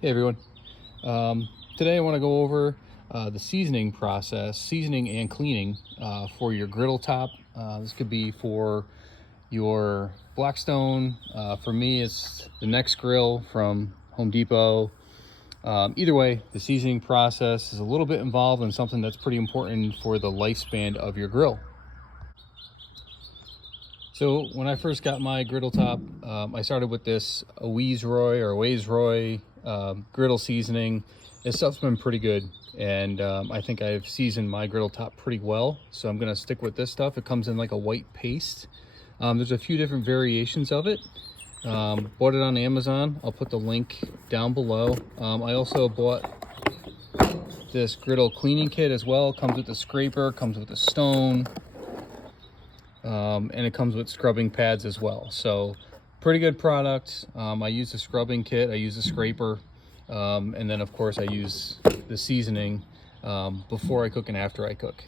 Hey everyone. Today I want to go over the seasoning process, seasoning and cleaning for your griddle top. This could be for your Blackstone. For me, it's the Next Grill from Home Depot. Either way, the seasoning process is a little bit involved in something that's pretty important for the lifespan of your grill. So when I first got my griddle top, I started with this Aweasroy griddle seasoning. This stuff's been pretty good, and I think I've seasoned my griddle top pretty well. So I'm gonna stick with this stuff. It comes in like a white paste. There's a few different variations of it. Bought it on Amazon. I'll put the link down below. I also bought this griddle cleaning kit as well. Comes with a scraper, comes with a stone. And it comes with scrubbing pads as well. So pretty good product. I use the scrubbing kit, I use the scraper, and then of course I use the seasoning before I cook and after I cook.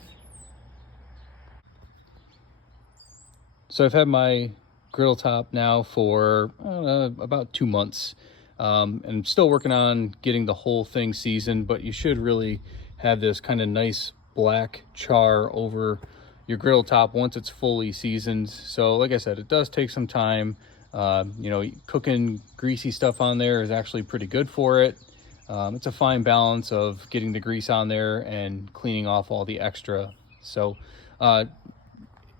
So I've had my griddle top now for about 2 months, and I'm still working on getting the whole thing seasoned, but you should really have this kind of nice black char over your griddle top once it's fully seasoned. So like I said, it does take some time. Cooking greasy stuff on there is actually pretty good for it. It's a fine balance of getting the grease on there and cleaning off all the extra. So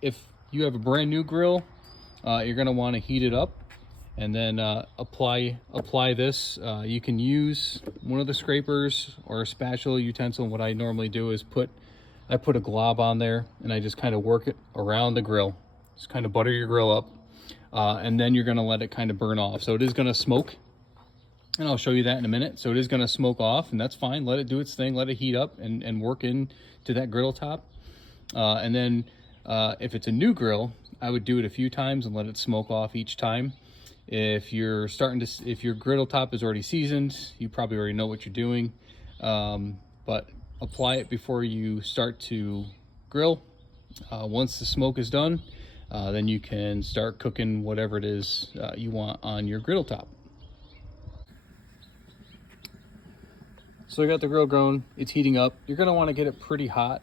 if you have a brand new grill, you're going to want to heat it up and then apply this. You can use one of the scrapers or a spatula utensil. What I normally do is I put a glob on there and I just kind of work it around the grill. Just kind of butter your grill up, and then you're gonna let it kind of burn off. So it is gonna smoke, and I'll show you that in a minute. So it is gonna smoke off, and that's fine. Let it do its thing, let it heat up and work into that griddle top. And then if it's a new grill, I would do it a few times and let it smoke off each time. If your griddle top is already seasoned, you probably already know what you're doing. But apply it before you start to grill. Once the smoke is done, then you can start cooking whatever it is you want on your griddle top. So I got the grill going, it's heating up. You're gonna wanna get it pretty hot.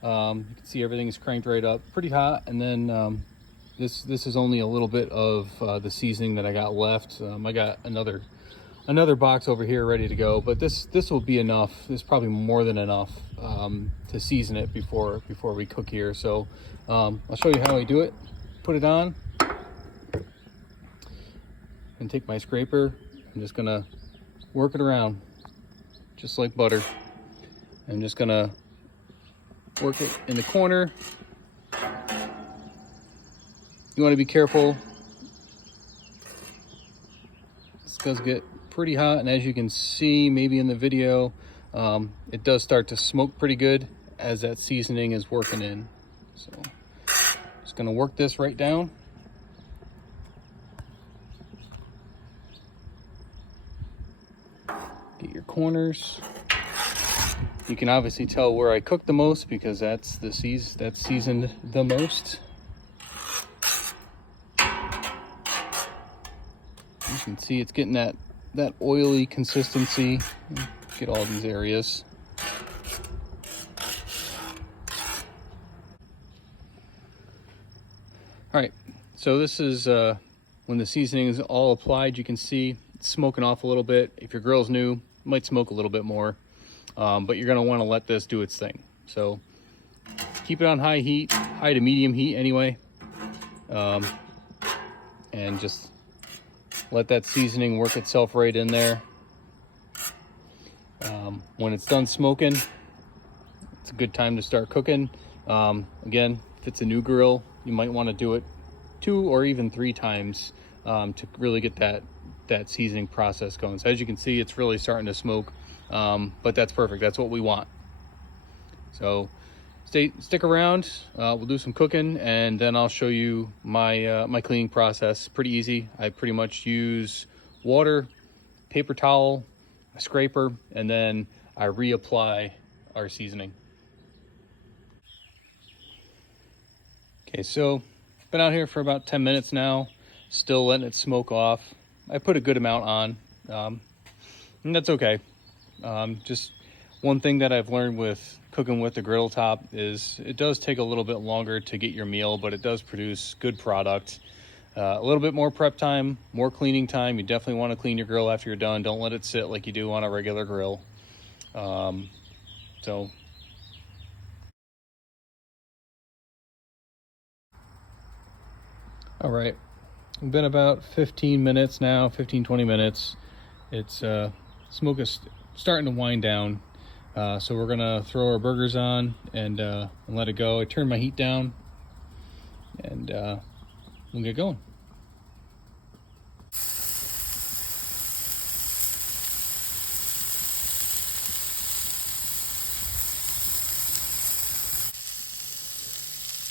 You can see everything is cranked right up, pretty hot. And then this is only a little bit of the seasoning that I got left. I got another box over here ready to go, but this will be enough. This is probably more than enough to season it before we cook here. So I'll show you how I do it. Put it on and take my scraper. I'm just gonna work it around just like butter. I'm just gonna work it in the corner. You want to be careful. This does get pretty hot, and as you can see maybe in the video, it does start to smoke pretty good as that seasoning is working in. So just gonna work this right down. Get your corners. You can obviously tell where I cook the most because that's seasoned the most. You can see it's getting that oily consistency. Get all these areas. All right, so this is when the seasoning is all applied. You can see it's smoking off a little bit. If your grill's new, it might smoke a little bit more, but you're gonna wanna let this do its thing. So keep it on high heat, high to medium heat anyway, and just let that seasoning work itself right in there. When it's done smoking, it's a good time to start cooking. Again, if it's a new grill, you might want to do it 2 or even 3 times to really get that seasoning process going. So as you can see, it's really starting to smoke, but that's perfect. That's what we want. So stick around. We'll do some cooking, and then I'll show you my cleaning process. Pretty easy. I pretty much use water, paper towel, a scraper, and then I reapply our seasoning. Okay, so been out here for about 10 minutes now, still letting it smoke off. I put a good amount on, and that's okay. Just one thing that I've learned with cooking with the griddle top is it does take a little bit longer to get your meal, but it does produce good product. A little bit more prep time, more cleaning time. You definitely want to clean your grill after you're done. Don't let it sit like you do on a regular grill. So all right, it's been about 15 minutes now, 15-20 minutes. It's smoke is starting to wind down, so we're gonna throw our burgers on and let it go. I turned my heat down, and we'll get going.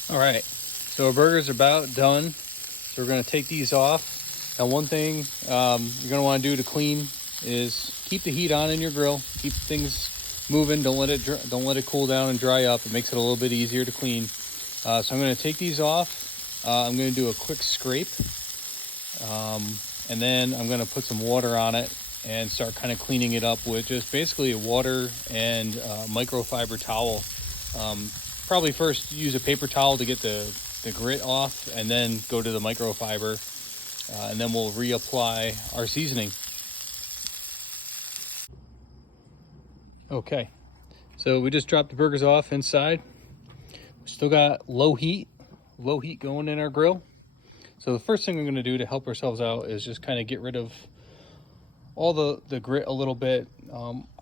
All right, so our burgers are about done. So we're gonna take these off. Now, one thing you're gonna wanna do to clean is keep the heat on in your grill. Keep things moving. Don't let it cool down and dry up. It makes it a little bit easier to clean. So I'm gonna take these off. I'm gonna do a quick scrape. And then I'm gonna put some water on it and start kind of cleaning it up with just basically a water and microfiber towel. Probably first use a paper towel to get the grit off, and then go to the microfiber, and then we'll reapply our seasoning. Okay, so we just dropped the burgers off inside. We still got low heat going in our grill. So the first thing we're going to do to help ourselves out is just kind of get rid of all the grit a little bit.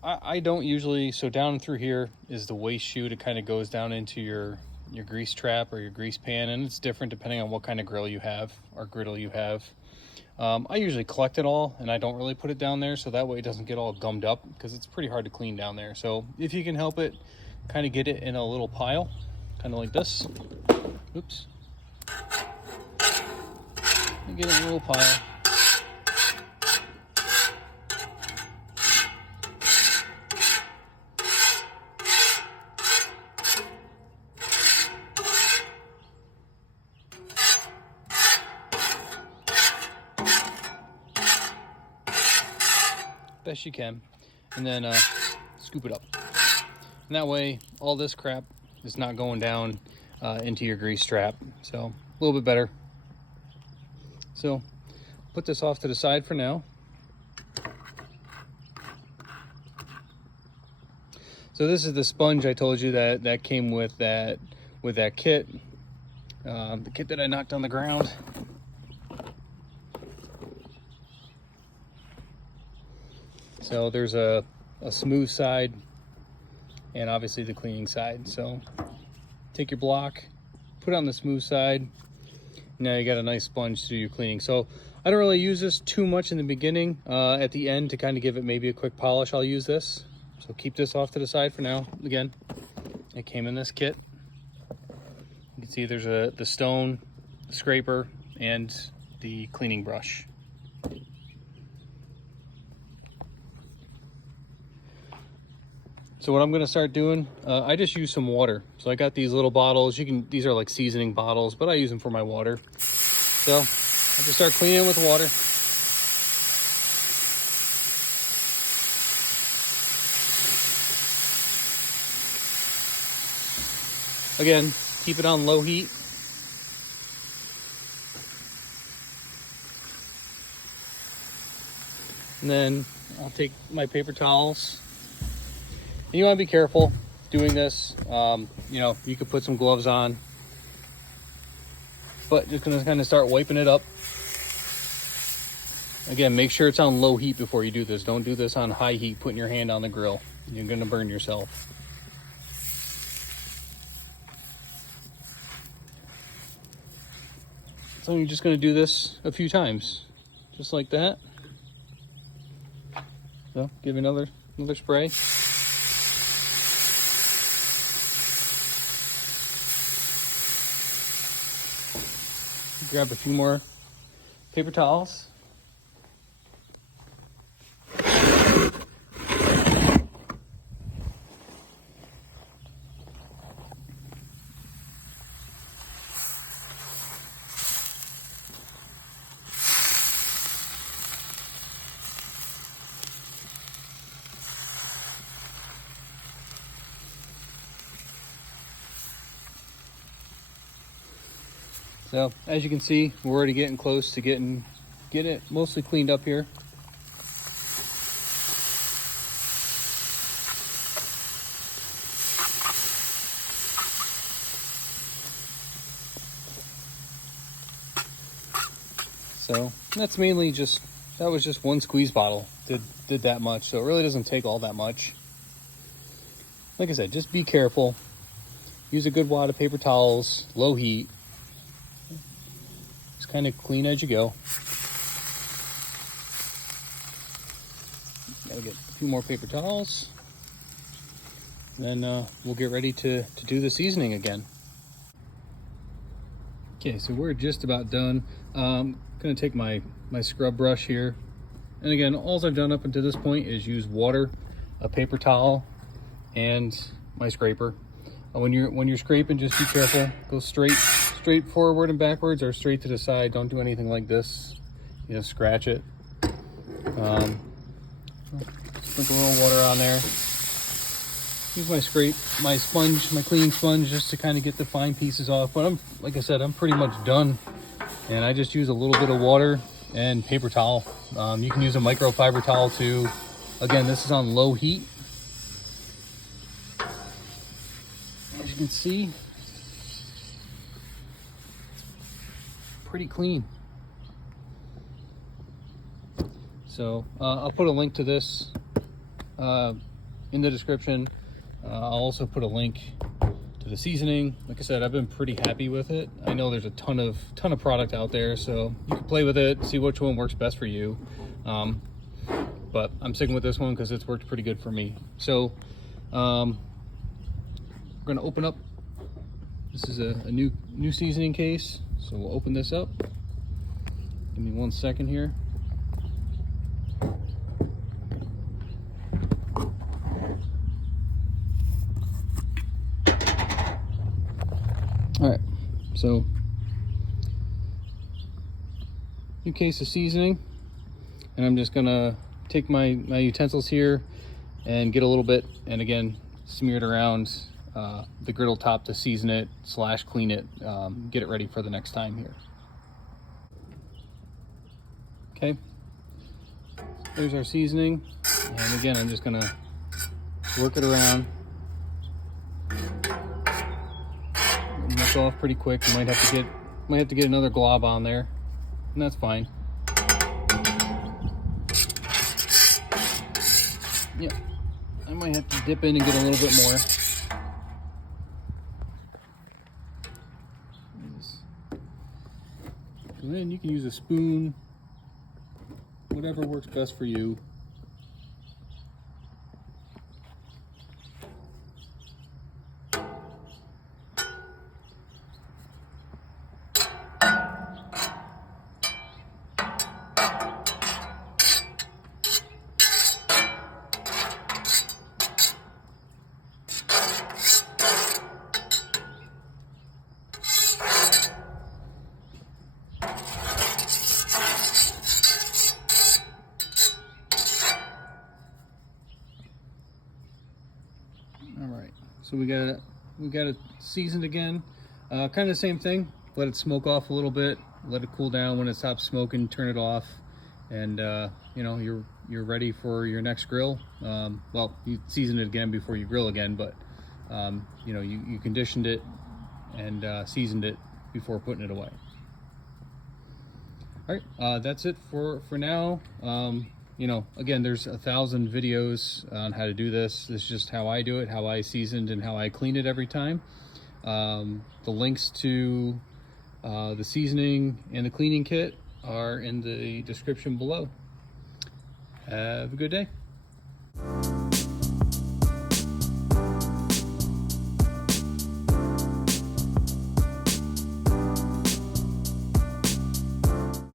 I don't usually, so down through here is the waste chute. It kind of goes down into your grease trap or your grease pan, and it's different depending on what kind of grill you have or griddle you have. I usually collect it all, and I don't really put it down there, so that way it doesn't get all gummed up, because it's pretty hard to clean down there. So if you can help it, kind of get it in a little pile, kind of like this. Oops. Get it in a little pile. Best you can, and then scoop it up, and that way all this crap is not going down into your grease trap. So a little bit better. So put this off to the side for now. So this is the sponge I told you that came with that kit, the kit that I knocked on the ground. So there's a smooth side and obviously the cleaning side. So take your block, put it on the smooth side. Now you got a nice sponge to do your cleaning. So I don't really use this too much in the beginning. At the end, to kind of give it maybe a quick polish, I'll use this. So keep this off to the side for now. Again, it came in this kit. You can see there's the stone, the scraper, and the cleaning brush. So what I'm gonna start doing, I just use some water. So I got these little bottles. These are like seasoning bottles, but I use them for my water. So I just start cleaning with water. Again, keep it on low heat. And then I'll take my paper towels. And you want to be careful doing this. You know, you could put some gloves on, but just gonna kind of start wiping it up. Again, make sure it's on low heat before you do this. Don't do this on high heat, putting your hand on the grill. You're gonna burn yourself. So you're just gonna do this a few times, just like that. So give it another spray. Grab a few more paper towels. So as you can see, we're already getting close to getting it mostly cleaned up here. So that's mainly just, that was just one squeeze bottle, did that much. So it really doesn't take all that much. Like I said, just be careful. Use a good wad of paper towels, low heat. Just kind of clean as you go. Gotta get a few more paper towels. Then we'll get ready to do the seasoning again. Okay, so we're just about done. Gonna take my scrub brush here, and again, all I've done up until this point is use water, a paper towel, and my scraper. When you're scraping, just be careful. Go straight forward and backwards, or straight to the side. Don't do anything like this. You know, scratch it. Sprinkle a little water on there. Use my sponge, my cleaning sponge, just to kind of get the fine pieces off. But like I said, I'm pretty much done. And I just use a little bit of water and paper towel. You can use a microfiber towel too. Again, this is on low heat. As you can see, it's pretty clean. So I'll put a link to this in the description. I'll also put a link to the seasoning. Like I said, I've been pretty happy with it. I know there's a ton of product out there, so you can play with it, see which one works best for you. But I'm sticking with this one because it's worked pretty good for me. So we're gonna open up. This is a new seasoning case, so we'll open this up. Give me 1 second here. All right, so new case of seasoning, and I'm just gonna take my utensils here and get a little bit, and again, smear it around the griddle top to season it / clean it, get it ready for the next time here. Okay, there's our seasoning, and again, I'm just gonna work it around. This off pretty quick. You might have to get another glob on there, and that's fine. Yeah, I might have to dip in and get a little bit more. And then you can use a spoon, whatever works best for you. So we got it seasoned again. Kind of the same thing. Let it smoke off a little bit. Let it cool down. When it stops smoking, turn it off, and you know, you're ready for your next grill. Well, you season it again before you grill again, but you know, you conditioned it and seasoned it before putting it away. All right, that's it for now. You know, again, there's 1,000 videos on how to do this. This is just how I do it, how I seasoned and how I clean it every time. The links to the seasoning and the cleaning kit are in the description below. Have a good day.